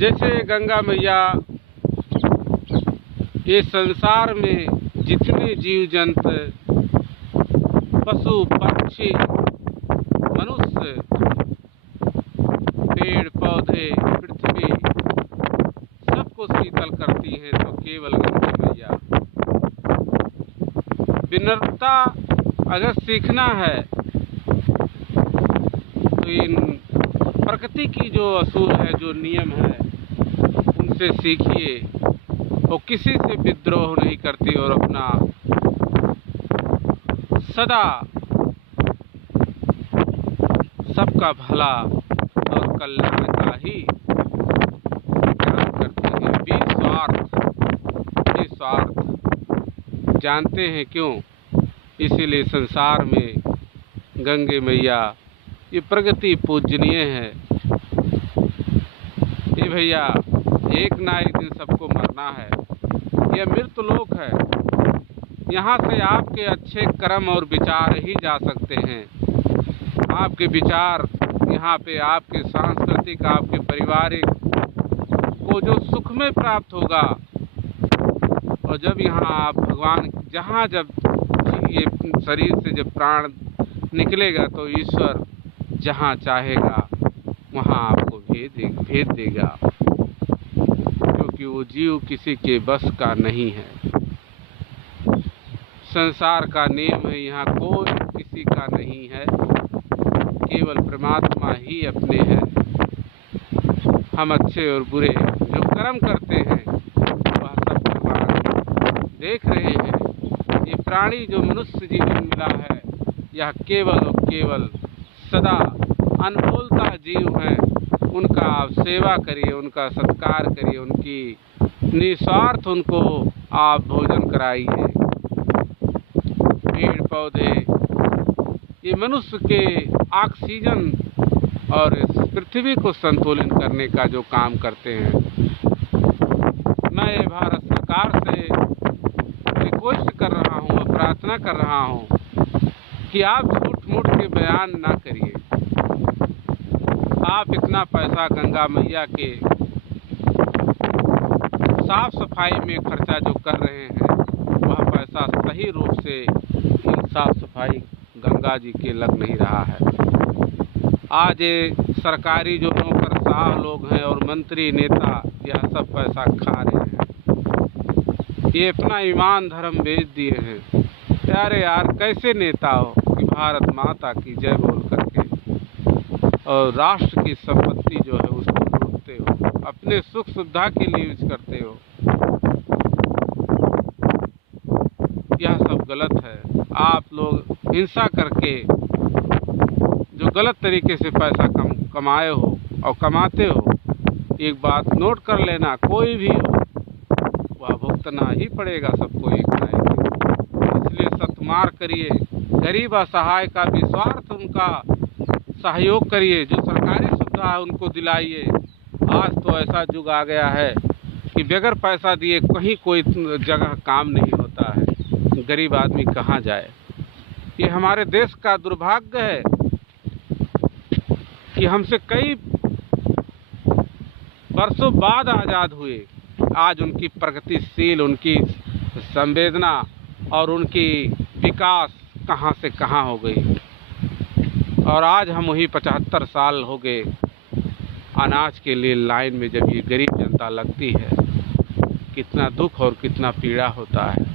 जैसे गंगा मैया ये संसार में जितने जीव जंतु, पशु पक्षी, मनुष्य, पेड़ पौधे, पृथ्वी सबको शीतल करती हैं, तो केवल गंगा मैया। विनम्रता अगर सीखना है तो इन प्रकृति की जो असूल है, जो नियम है, उनसे सीखिए। वो किसी से विद्रोह नहीं करती और अपना सदा सबका भला और कल्याण का ही ध्यान करती है। निस्वार्थ जानते हैं क्यों? इसीलिए संसार में गंगे मैया ये प्रगति पूजनीय है। ये भैया एक ना एक दिन सबको मरना है, यह मृतलोक है। यहाँ से आपके अच्छे कर्म और विचार ही जा सकते हैं। आपके विचार यहाँ पे आपके सांस्कृतिक, आपके पारिवारिक को जो सुख में प्राप्त होगा, और जब यहाँ आप भगवान जहाँ जब ये शरीर से जब प्राण निकलेगा तो ईश्वर जहाँ चाहेगा वहाँ आपको भेज देगा, क्योंकि वो जीव किसी के बस का नहीं है। संसार का नियम है, यहाँ कोई किसी का नहीं है, केवल परमात्मा ही अपने हैं। हम अच्छे और बुरे जो कर्म करते हैं वह सब भगवान देख रहे हैं। ये प्राणी जो मनुष्य जीवन मिला है, यह केवल और केवल सदा अनमोलता जीव हैं। उनका आप सेवा करिए, उनका सत्कार करिए, उनकी निस्वार्थ उनको आप भोजन कराइए। पेड़ पौधे ये मनुष्य के ऑक्सीजन और इस पृथ्वी को संतुलित करने का जो काम करते हैं। मैं भारत सरकार से रिक्वेस्ट कर रहा हूँ, प्रार्थना कर रहा हूँ कि आप झूठ मूठ के बयान ना करिए। आप इतना पैसा गंगा मैया के साफ सफाई में खर्चा जो कर रहे हैं, वह पैसा सही रूप से इन साफ सफाई गंगा जी के लग नहीं रहा है। आज ये सरकारी जो नौकरशाह लोग हैं और मंत्री नेता, यह सब पैसा खा रहे हैं। ये अपना ईमान धर्म बेच दिए हैं। यारे यार, कैसे नेता हो कि भारत माता की जय बोल करके और राष्ट्र की संपत्ति जो है उसको लूटते हो, अपने सुख सुविधा के लिए यूज करते हो। यह सब गलत है। आप लोग हिंसा करके जो गलत तरीके से पैसा कमाए हो और कमाते हो, एक बात नोट कर लेना, कोई भी हो वह भुगतना ही पड़ेगा सबको एक ना एक। इसलिए सत्मार करिए, गरीब असहाय का विस्वार्थ उनका सहयोग करिए, जो सरकारी सुविधा है उनको दिलाइए। आज तो ऐसा युग आ गया है कि बगैर पैसा दिए कहीं कोई जगह काम नहीं होता है। गरीब आदमी कहाँ जाए? ये हमारे देश का दुर्भाग्य है कि हमसे कई वर्षों बाद आज़ाद हुए, आज उनकी प्रगतिशील, उनकी संवेदना और उनकी विकास कहाँ से कहाँ हो गई। और आज हम वही 75 साल हो गए अनाज के लिए लाइन में जब ये गरीब जनता लगती है, कितना दुख और कितना पीड़ा होता है।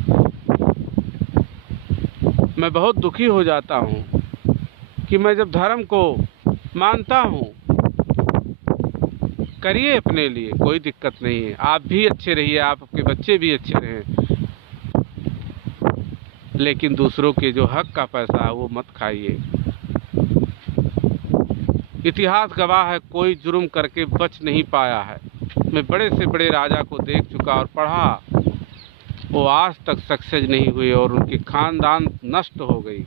मैं बहुत दुखी हो जाता हूँ कि मैं जब धर्म को मानता हूँ, करिए अपने लिए, कोई दिक्कत नहीं है। आप भी अच्छे रहिए, आपके बच्चे भी अच्छे रहें, लेकिन दूसरों के जो हक का पैसा है वो मत खाइए। इतिहास गवाह है, कोई जुर्म करके बच नहीं पाया है। मैं बड़े से बड़े राजा को देख चुका और पढ़ा, वो आज तक सक्सेस नहीं हुए और उनकी खानदान नष्ट हो गई।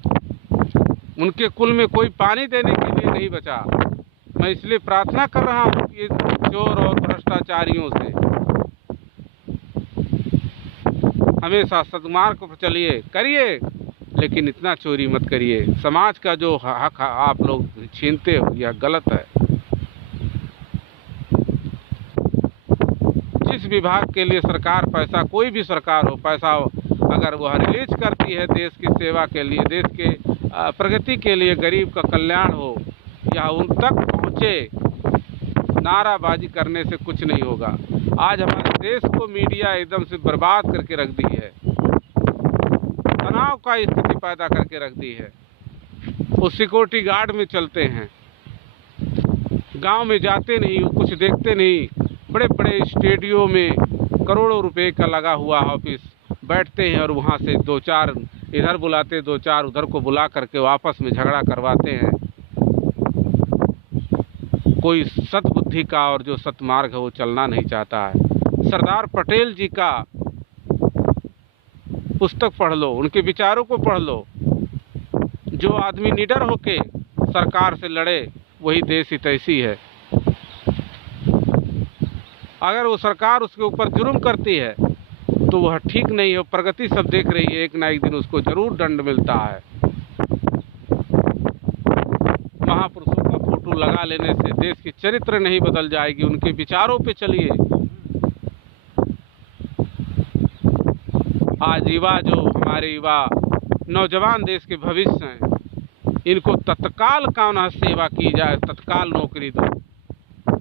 उनके कुल में कोई पानी देने के लिए नहीं बचा। मैं इसलिए प्रार्थना कर रहा हूँ कि चोर और भ्रष्टाचारियों से हमेशा सद्मार्ग पर चलिए, करिए, लेकिन इतना चोरी मत करिए। समाज का जो हक आप लोग छीनते हो, यह गलत है। विभाग के लिए सरकार पैसा, कोई भी सरकार हो, पैसा हो, अगर वह रिलीज करती है देश की सेवा के लिए, देश के प्रगति के लिए, गरीब का कल्याण हो या उन तक पहुँचे, नाराबाजी करने से कुछ नहीं होगा। आज हमारे देश को मीडिया एकदम से बर्बाद करके रख दी है, तनाव का स्थिति पैदा करके रख दी है। वो सिक्योरिटी गार्ड में चलते हैं, गांव में जाते नहीं, कुछ देखते नहीं। बड़े बड़े स्टेडियो में करोड़ों रुपए का लगा हुआ ऑफिस, बैठते हैं और वहां से 2-4 इधर बुलाते, 2-4 उधर को बुला करके आपस में झगड़ा करवाते हैं। कोई सद्बुद्धि का और जो सत्मार्ग है वो चलना नहीं चाहता है। सरदार पटेल जी का पुस्तक पढ़ लो, उनके विचारों को पढ़ लो। जो आदमी निडर होके सरकार से लड़े वही देश हितैषी है। अगर वो सरकार उसके ऊपर जुर्म करती है तो वह ठीक नहीं है, प्रगति सब देख रही है, एक ना एक दिन उसको जरूर दंड मिलता है। महापुरुषों का फोटो लगा लेने से देश की चरित्र नहीं बदल जाएगी, उनके विचारों पे चलिए। आज युवा, जो हमारे युवा नौजवान देश के भविष्य हैं, इनको तत्काल कानून सेवा की जाए, तत्काल नौकरी दो।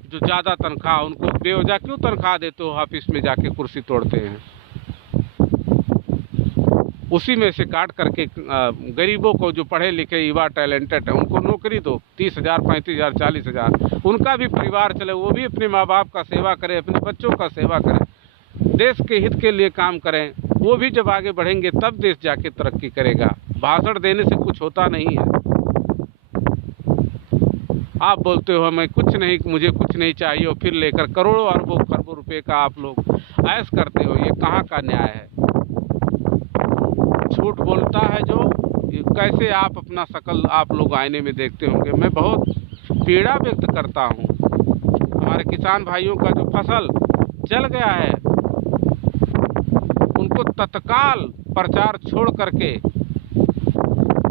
जो ज़्यादा तनख्वाह, उनको बेवजह क्यों तनख्वाह देते हो, ऑफिस में जाके कुर्सी तोड़ते हैं। उसी में से काट करके गरीबों को, जो पढ़े लिखे युवा टैलेंटेड है, उनको नौकरी दो। 30,000, 35,000, 40,000, उनका भी परिवार चले, वो भी अपने माँ बाप का सेवा करें, अपने बच्चों का सेवा करें, देश के हित के लिए काम करें। वो भी जब आगे बढ़ेंगे तब देश जाके तरक्की करेगा। भाषण देने से कुछ होता नहीं है। आप बोलते हो मैं कुछ नहीं, मुझे कुछ नहीं चाहिए, और फिर लेकर करोड़ों अरबों खरबों रुपए का आप लोग ऐश करते हो। ये कहाँ का न्याय है? झूठ बोलता है जो, कैसे आप अपना शकल आप लोग आईने में देखते होंगे। मैं बहुत पीड़ा व्यक्त करता हूँ। हमारे किसान भाइयों का जो फसल जल गया है, उनको तत्काल प्रचार छोड़ करके,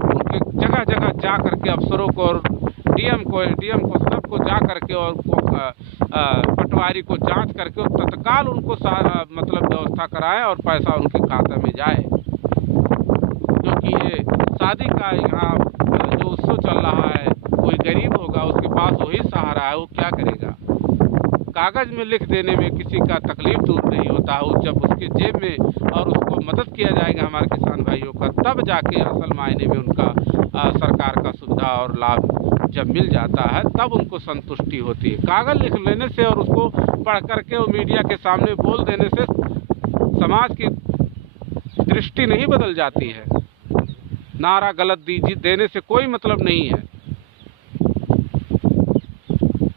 उनके जगह जगह जा करके अफसरों को और डीएम को सबको जा करके और पटवारी को जांच करके और तत्काल उनको मतलब व्यवस्था कराएं और पैसा उनके खाते में जाए। क्योंकि ये शादी का यहाँ जो उत्सव चल रहा है, कोई गरीब होगा, उसके पास वही सहारा है, वो क्या करेगा? कागज में लिख देने में किसी का तकलीफ दूर नहीं होता है। जब उसके जेब में और उसको मदद किया जाएगा हमारे किसान भाइयों का, तब जाके असल मायने में उनका सरकार का सुविधा और लाभ जब मिल जाता है, तब उनको संतुष्टि होती है। कागज लिख लेने से और उसको पढ़ करके वो मीडिया के सामने बोल देने से समाज की दृष्टि नहीं बदल जाती है। नारा गलत देने से कोई मतलब नहीं है।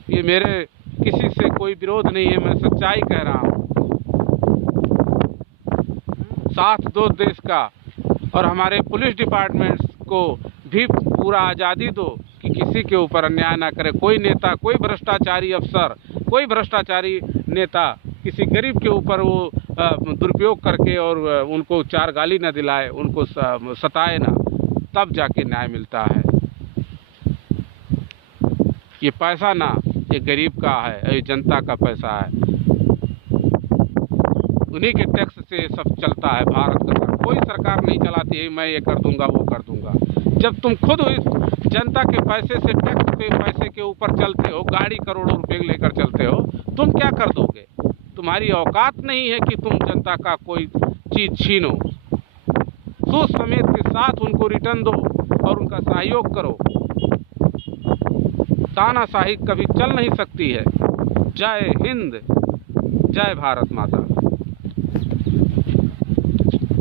ये मेरे किसी से कोई विरोध नहीं है, मैं सच्चाई कह रहा हूँ। साथ दो देश का, और हमारे पुलिस डिपार्टमेंट्स को भी पूरा आज़ादी दो कि किसी के ऊपर अन्याय ना करे। कोई नेता, कोई भ्रष्टाचारी अफसर, कोई भ्रष्टाचारी नेता किसी गरीब के ऊपर वो दुरुपयोग करके और उनको 4 गाली ना दिलाए, उनको सताए ना, तब जाके न्याय मिलता है। ये पैसा ना, ये गरीब का है, ये जनता का पैसा है। उन्हीं के टैक्स से सब चलता है भारत का। कोई सरकार नहीं चलाती है मैं ये कर दूंगा, वो कर दूंगा। जब तुम खुद इस जनता के पैसे से, टैक्स पे पैसे के ऊपर चलते हो, गाड़ी करोड़ों रुपए लेकर चलते हो, तुम क्या कर दोगे? तुम्हारी औकात नहीं है कि तुम जनता का कोई चीज छीनो। सूद समेत के साथ उनको रिटर्न दो और उनका सहयोग करो। तानाशाही कभी चल नहीं सकती है। जय हिंद, जय भारत माता।